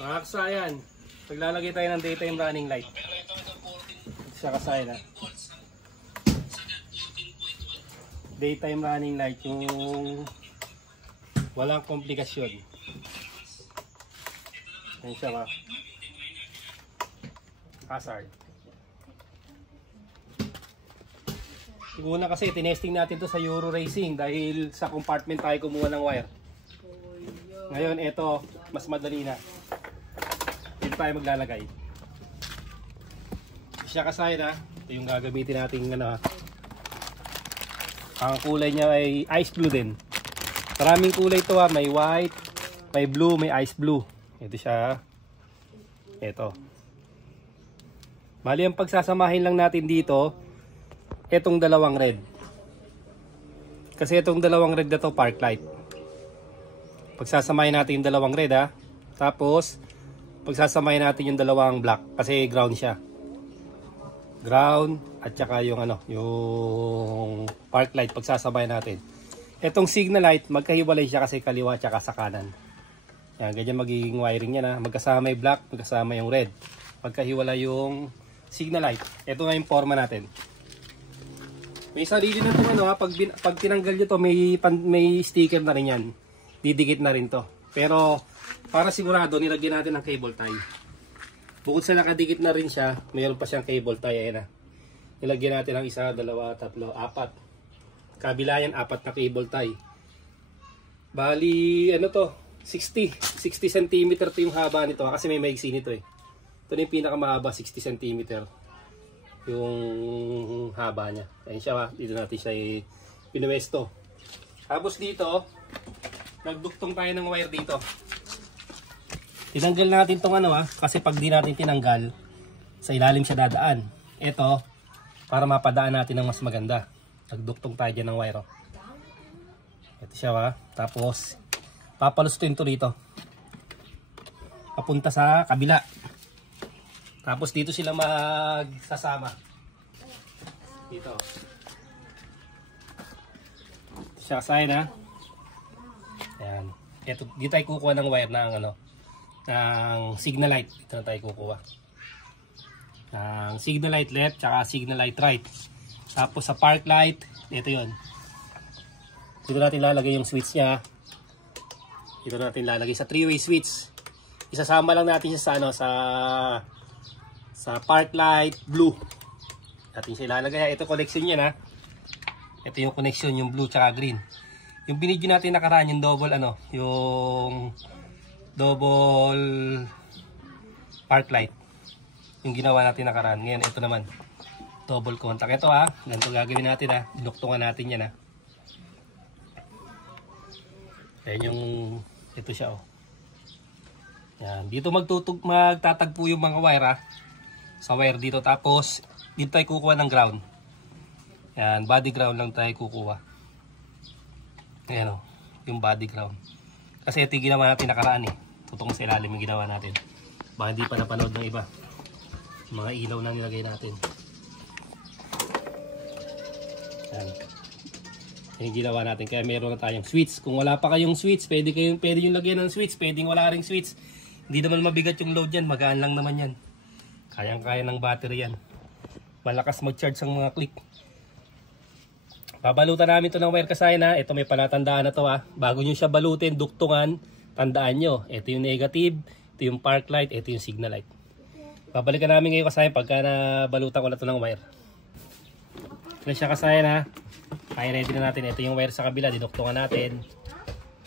Mga kasayan, paglalagay tayo ng daytime running light. Siya kasayan, ha. Daytime running light, yung walang komplikasyon. Yan siya, ha. Hazard. Una kasi tinesting natin to sa Euro Racing dahil sa compartment tayo kumuha ng wire. Ngayon ito mas madali na. Dito tayo maglalagay. Siya kasay na. Ito yung gagamitin nating ano. Ang kulay niya ay ice blue din. Maraming kulay ito, ha. May white, may blue, may ice blue. Ito siya. Ito. Bali ang pagsasamahin lang natin dito etong dalawang red. Kasi itong dalawang red na to park light. Pagsasamahin natin yung dalawang red, ha. Tapos pagsasamahin natin yung dalawang black kasi ground siya. Ground at saka yung ano, yung park light pagsasamahin natin. Etong signal light magkahiwalay siya kasi kaliwa at saka sa kanan. Yan, ganyan magiging wiring niya, na magkasama yung black, magkasama yung red. Magkahiwalay yung signal light. Ito nga yung forma natin. May sarili na itong ano, ha. Pag tinanggal nyo to, may sticker na rin yan. Didikit na rin to. Pero para sigurado, nilagyan natin ng cable tie. Bukod sa nakadikit na rin siya, mayroon pa siyang cable tie. Ayan, ha. Nilagyan natin ng isa, dalawa, tatlo, apat. Kabila yan, apat na cable tie. Bali, ano to? 60 cm to yung haba nito, ha. Kasi may maigsi nito, eh. Ito na yung pinakamahaba, 60 cm. Yung haba niya. Ayun siya, ha. Dito natin siya pinuwesto. Tapos dito, nagduktong tayo ng wire dito. Tinanggal natin tong ano, ha. Kasi pag di natin tinanggal, sa ilalim siya dadaan. Ito, para mapadaan natin ng mas maganda. Nagduktong tayo dyan ng wire, oh. Ito siya, ha. Tapos papalustuin to dito. Papunta sa kabila. Tapos dito sila magsasama. Dito. Siya side, ha. Ayan. Ito, dito tayo kukuha ng wire ng ano, ng signal light. Ito na tayo kukuha. Ng signal light left, tsaka signal light right. Tapos sa park light, ito yon. Dito natin lalagay yung switch niya. Dito natin lalagay sa 3-way switch. Isasama lang natin siya sa ano, sa park light blue. Natin siya ilalagay. Ito connection niya, na. Ito yung connection, yung blue tsaka green. Yung binidyo natin nakaraan, yung double ano, yung double park light. Yung ginawa natin nakaraan. Ngayon ito naman, double contact. Ito, ha. Ganito gagawin natin, ha. Dinuktungan natin yan, ha. Ayan yung, ito siya, oh. Yan. Dito magtatagpo yung mga wire, ha. Sa wire dito. Tapos dito tayo kukuha ng ground. Yan, body ground lang tayo kukuha. Ayan, o, yung body ground. Kasi ito yung ginawa natin nakaraan, eh. Tutong sa ilalim yung ginawa natin. Baka hindi pa napanood ng iba. Mga ilaw na nilagay natin. Yan. Yan yung ginawa natin. Kaya meron na tayong switch. Kung wala pa kayong switch, pwede yung lagyan ng switch. Pwede wala ring switch. Hindi naman mabigat yung load yan. Magaan lang naman yan. Kayang-kaya ng battery yan. Malakas mag-charge ang mga click. Babalutan namin ito ng wire kasayan, ha. Ito may palatandaan na to, ha. Bago nyo siya balutin, duktungan, tandaan nyo. Ito yung negative, ito yung park light, ito yung signal light. Babalikan namin ngayon kasayan pagka nabalutan ko na ito ng wire. Ito siya kasayan, ha. Kaya ready na natin. Ito yung wire sa kabila, diduktungan natin.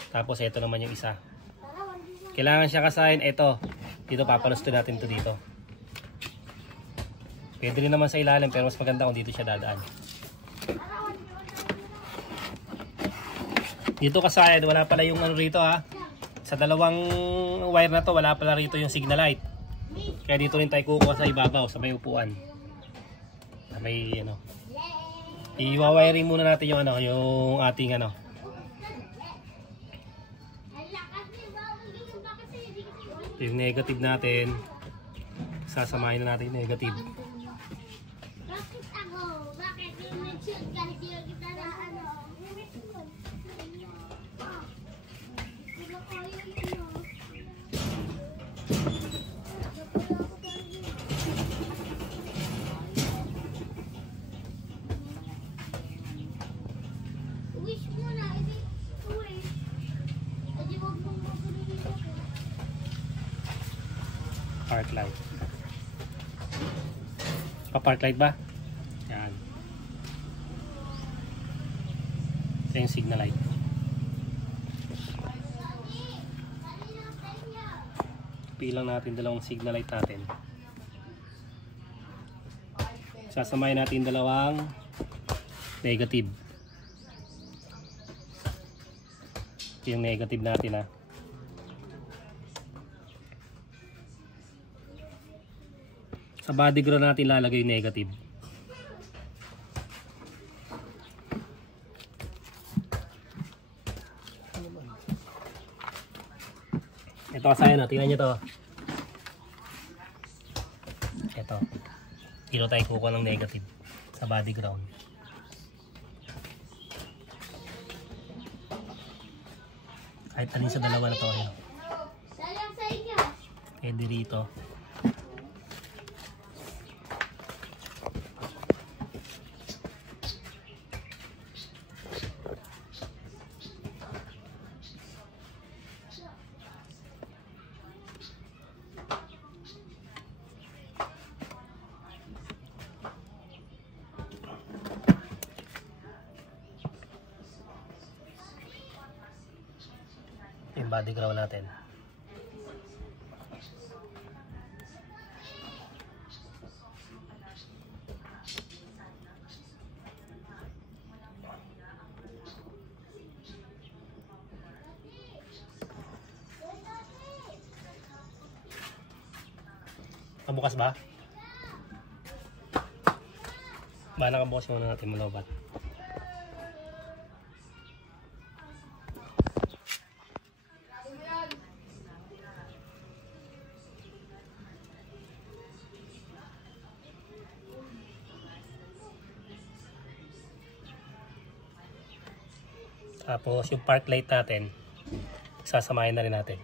Tapos ito naman yung isa. Kailangan siya kasayan, ito. Dito papalustin natin ito dito. Pwede rin naman sa ilalim, pero mas maganda kung dito siya dadaan. Dito kasayan, wala pala yung ano rito, ha. Sa dalawang wire na to, wala pala rito yung signal light. Kaya dito rin tayo kukuha sa ibabaw, sa may upuan. May ano. I-wiring muna natin yung ano, yung ating ano. Yung negative natin. Sasamahin na natin yung negative. Bakit ako? Bakit yung nag-shoot kahit yung kita na ano? Park light. Pa-park light ba? Yan. Ito yung signal light. Pilang natin dalawang signal light natin. Sasamayin natin dalawang negative. Ito yung negative natin ha. Sa body ground natin lalagay yung negative. Ito kasaya na, tingnan nyo to. Ito. Dito tayo kukuha ng negative sa body ground. Kahit alin sa dalawa na to. Salang sa inyo. Pwede rito. Yung body ground natin. Bukas ba? Bahala ka bukas muna natin malobat. Tapos yung park light natin, sasamahin na rin natin.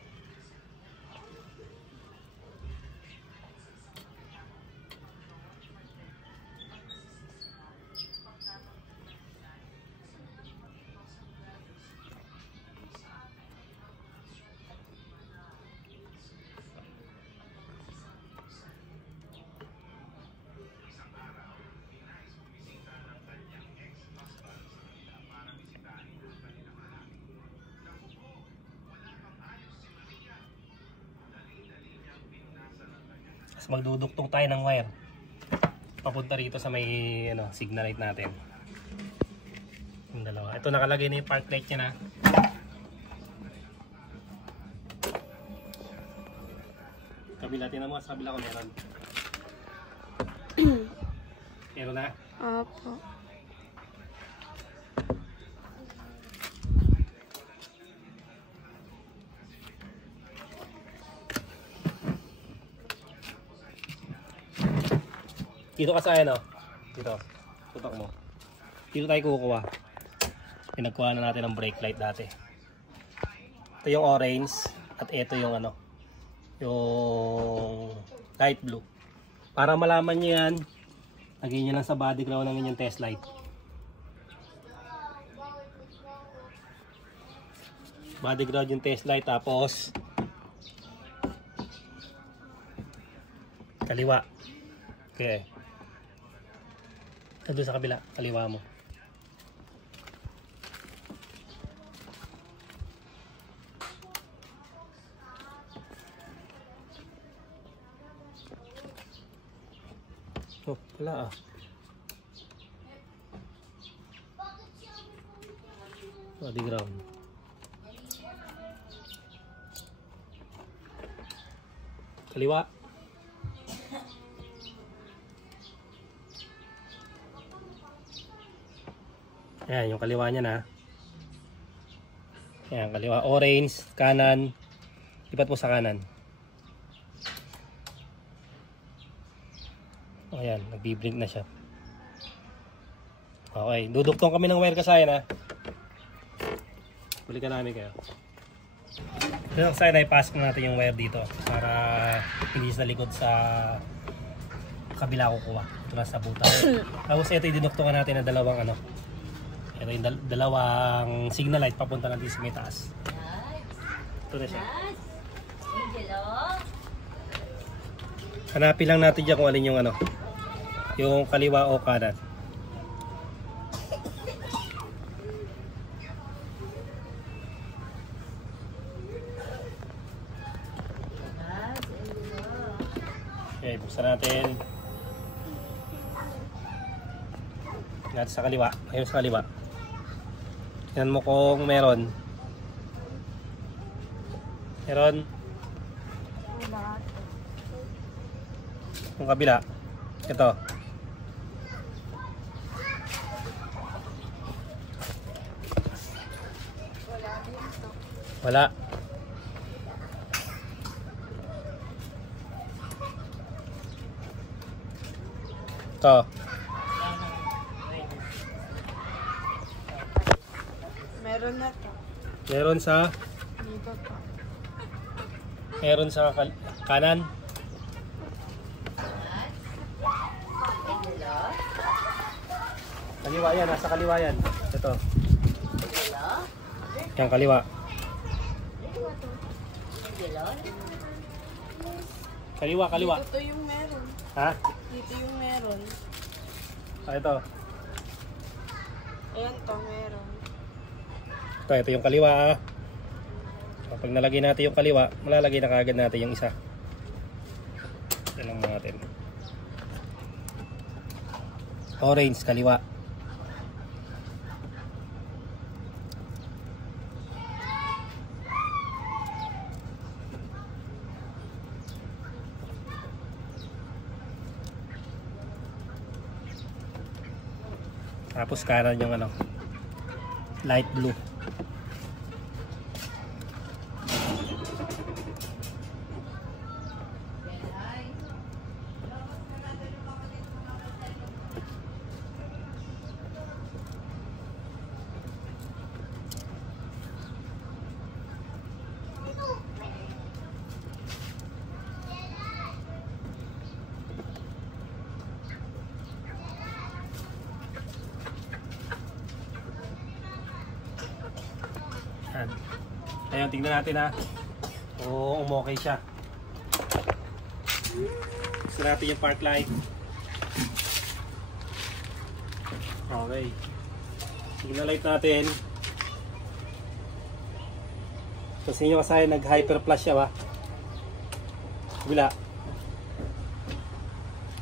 Magduduktong tayo ng wire papunta rito sa may signal light natin. Yung dalawa. Ito nakalagay na yung park light niya na. Kabila, tinan mo sa kabila ko meron. Meron na? Opo. Dito ka sa dito, tutok mo. Dito tayo kukuha. Pinagkuha na natin ang brake light dati. Ito yung orange at ito yung yung light blue. Para malaman nyo yan, lagay nyo lang sa body ground ng inyong test light. Body ground yung test light, tapos kaliwa. Okay. Doon sa kabila, kaliwa mo. Oh, wala ah. Body ground. Kaliwa. Ayan, yung kaliwa niya na. Ayan, kaliwa. Orange, kanan. Lipat mo sa kanan. Ayan, nagbiblink na siya. Okay, duduktong kami ng wire kasayan ha. Balikan namin kayo. Dito sa side ay pasok natin yung wire dito para hindi sa likod sa kabila kukuha. Ito na sa buta. Tapos ito idinuktungan natin ng dalawang ito yung dalawang signal light papunta natin sa may taas. Ito na siya. Hanapin lang natin dyan kung alin yung ano, yung kaliwa o kanan. Okay, buksan natin. Natin sa kaliwa. Ayun sa kaliwa. Tingnan mo kung meron. Meron. Yung kabila. Ito. Wala. Ito. Meron na to. Meron sa Dito to. meron sa kanan. Kaliwa yan, nasa kaliwa yan. Ito. Yung kaliwa. Kaliwa, kaliwa. Dito to yung meron. Ha? Dito yung meron. Ah, ito. Ayan to, meron. Ito yung kaliwa. Kapag nalagay natin yung kaliwa, malalagay na kagad natin yung isa. Yan lang natin. Orange, kaliwa. Tapos kanan yung ano, light blue. Ayan, tingnan natin ha. Oo, umokay siya. Gusto natin yung park light. Okay. Signal light natin. Kasi nyo kasi nag-hyper flash siya ba? Bila.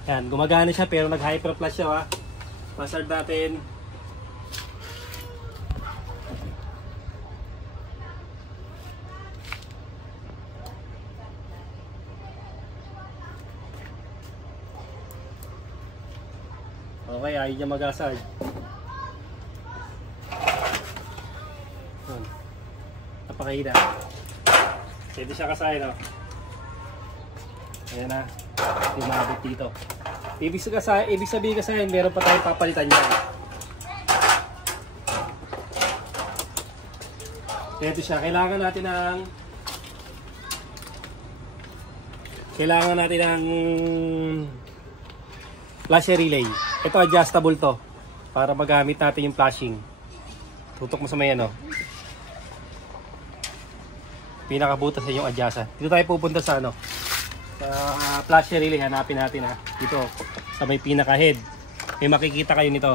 Yan, gumagana siya pero nag-hyper flash siya ba? Hazard natin. Okay, ayaw niya mag-hazard. Napakahina. Pwede siya kasahin, no? Ayan na. Lumabot dito. Ibig sabihin kasahin, meron pa tayong papalitan dyan. Ito siya. Kailangan natin ng flasher relay. Ito adjustable to para magamit natin yung flashing. Tutok mo sa may ano. Pinakabutas sa yung adjustan. Dito tayo pupunta sa ano. Sa flasher relay, hanapin natin ha. Dito sa may pinaka head. May makikita kayo nito.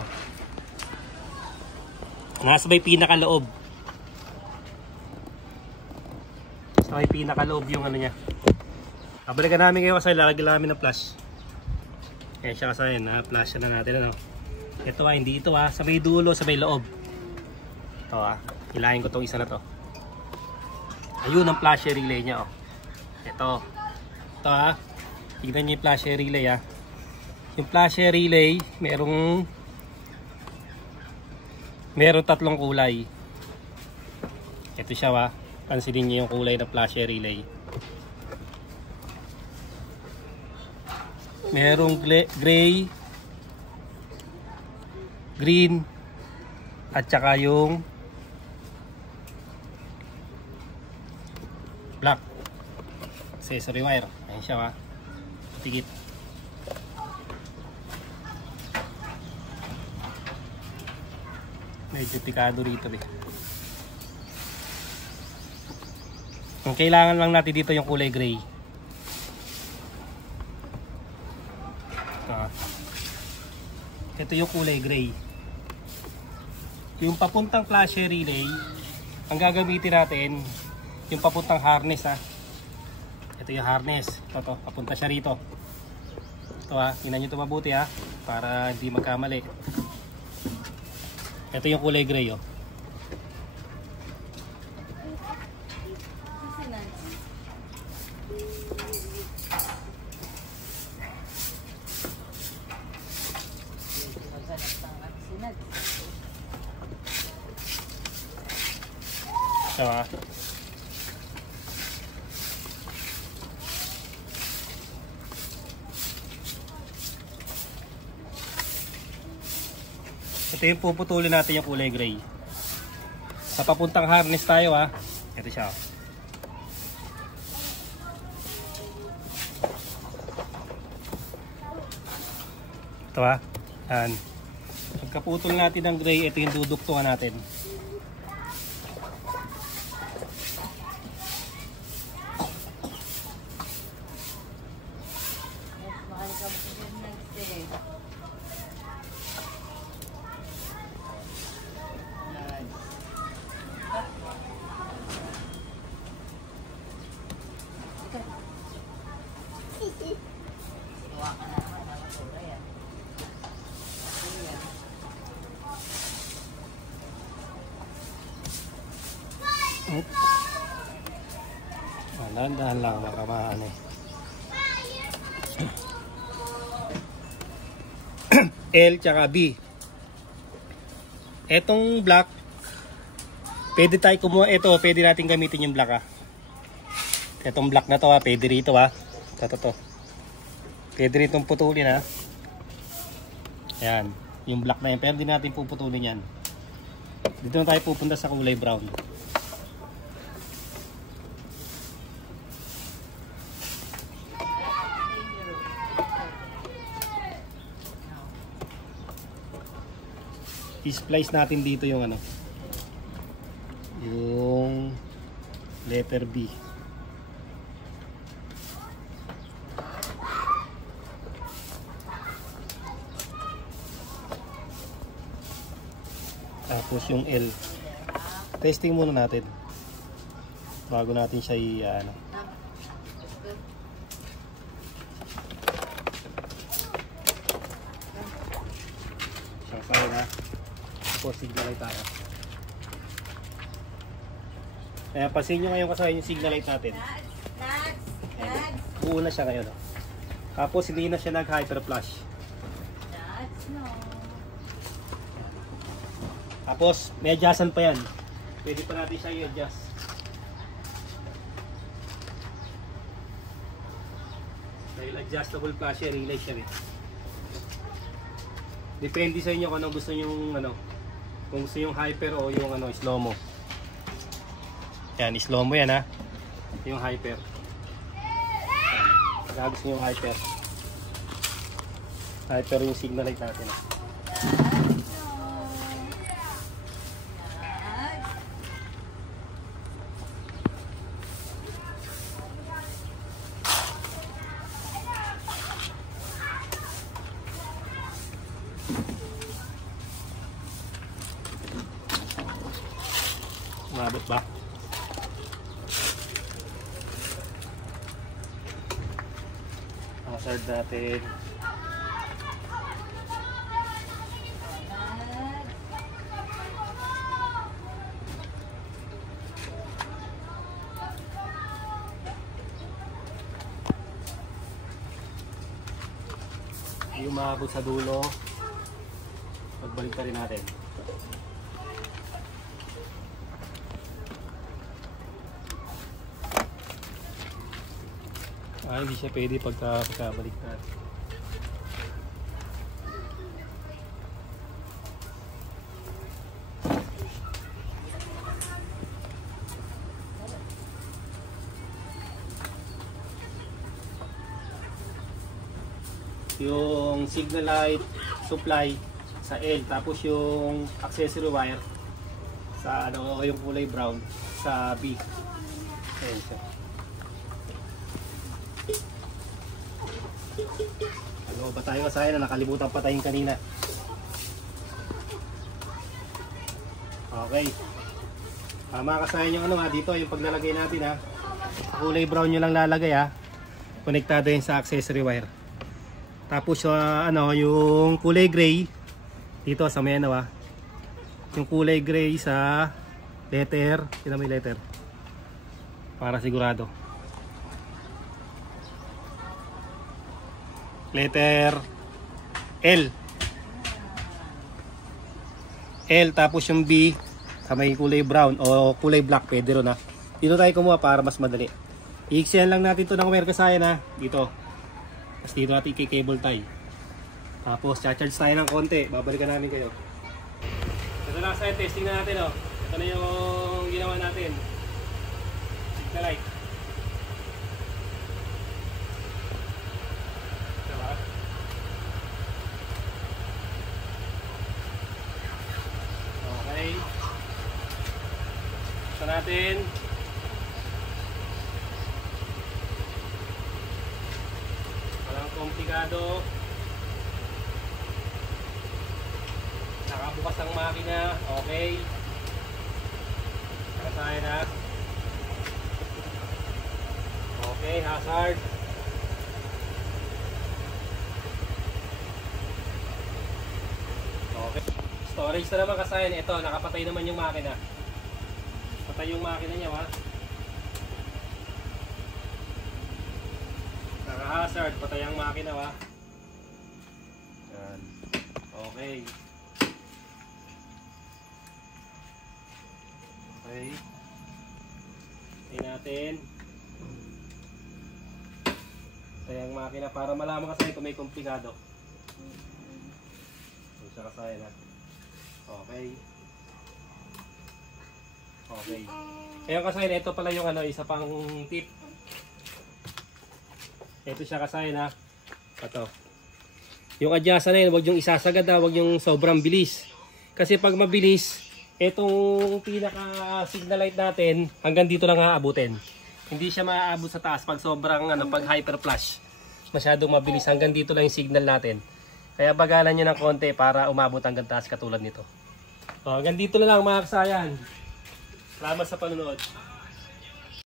Nasa may pinaka loob. Sa may pinaka loob yung ano niya. Balikan namin kayo kasi lalagyan namin ng flash. Ayan siya kasi na-flash na natin ano. Ito hindi ito sa may dulo, sa may loob. Ito hilahin ko itong isa na to. Ayun ang flasher relay niya Ito tignan niyo yung flasher relay Yung flasher relay merong tatlong kulay. Ito siya pansinin niyo yung kulay ng flasher relay. Merong gray, green, at saka yung black. Accessory wire. Ayan siya Tigit. Medyo pikado rito Ang kailangan lang natin dito yung kulay gray. Ito yung kulay gray. Yung papuntang flasher relay, ang gagamitin natin, yung papuntang harness ha. Ito yung harness. Ito, papunta siya rito. Ito ha, tingnan nyo ito mabuti ha, para hindi magkamali. Ito yung kulay gray oh. Ito ha. Ito yung puputulin natin yung kulay gray. Sa papuntang harness tayo ha. Ito siya. Ito ha. Yan. Pagkaputol natin ng gray, ito yung duduktungan natin. Dahan-dahan lang, baka maano eh. L tsaka B. Etong black, pwede tayo kumuha. Ito, pwede natin gamitin yung black ha. Etong black na to ha, pwede rito ha. Ito. Pwede rito putulin ha. Ayan, yung black na yan. Pero hindi natin puputulin yan. Dito na tayo pupunta sa kulay brown. I-splice natin dito yung ano, yung letter B. Tapos yung L. Testing muna natin bago natin siya ano. Siyang na. Tapos signal light tayo. Kaya pasin nyo ngayon kasi yung signal light natin. Buo na siya ngayon. Oh. Tapos hindi na siya nag-hyper flash. Tapos may adjustan pa yan. Pwede pa natin siya i-adjust. Dahil adjustable flash relay siya eh. Depende sa inyo kung anong gusto nyo ano. Kung gusto yung hyper o yung ano, slow mo. Yan, slow mo yan ha. Yung hyper. Kaya gusto nyo yung hyper. Hyper yung signal light natin. Umabot ba? Hazard natin. Yung umabot sa dulo, pagbalik ka rin natin. Hindi siya pwede pagkabalik natin. Yung signal light supply sa L, tapos yung accessory wire sa ano, yung kulay brown sa B. Ayan siya. Ano ba tayo kasaya na nakalimutan patayin kanina? Okay. Makasayan yung ano ha, dito yung paglalagay natin ha. Kulay brown nyo lang lalagay ha. Konektado yun sa accessory wire. Tapos ano, yung kulay gray dito sa may ano ha. Yung kulay gray sa letter, sino may letter? Para sigurado. Letter L. L, tapos yung B sa may kulay brown o kulay black, pwede rin ha. Dito tayo kumuha para mas madali. I-extend lang natin to ng wire kasayan ha. Dito. Tapos dito natin i-cable tie. Tapos cha-charge tayo ng konti. Babalikan namin kayo. Ito na kasayan, testing na natin oh. Ito na yung ginawa natin. Signal light. Okay. Ito natin. Walang komplikado. Nakabukas ang makina. Okay. Nakasayan na. Okay, hazard. Okay. Storage na naman kasayan. Ito, nakapatay naman yung makina. Patay yung makina niya ha. Naka-hazard, patay ang makina ha. Yan. Okay. Okay. Patay natin. Patay ang makina para malaman kasi kung may komplikado. Ito siya kasayan ha. Okay. Okay. Ayun kasayan, ito pala yung ano, isa pang tip. Ito siya kasayan ha. Ito. Yung adjust na yun, huwag yung isasagad ha, huwag yung sobrang bilis. Kasi pag mabilis, itong pinaka signal light natin, hanggang dito lang aabutin. Hindi siya maaabot sa taas pag sobrang ano, pag hyper flash. Masyadong mabilis, hanggang dito lang yung signal natin. Kaya bagalan nyo ng konti para umabot hanggang taas katulad nito. So, hanggang dito na lang mga kasayan. Salamat sa panonood.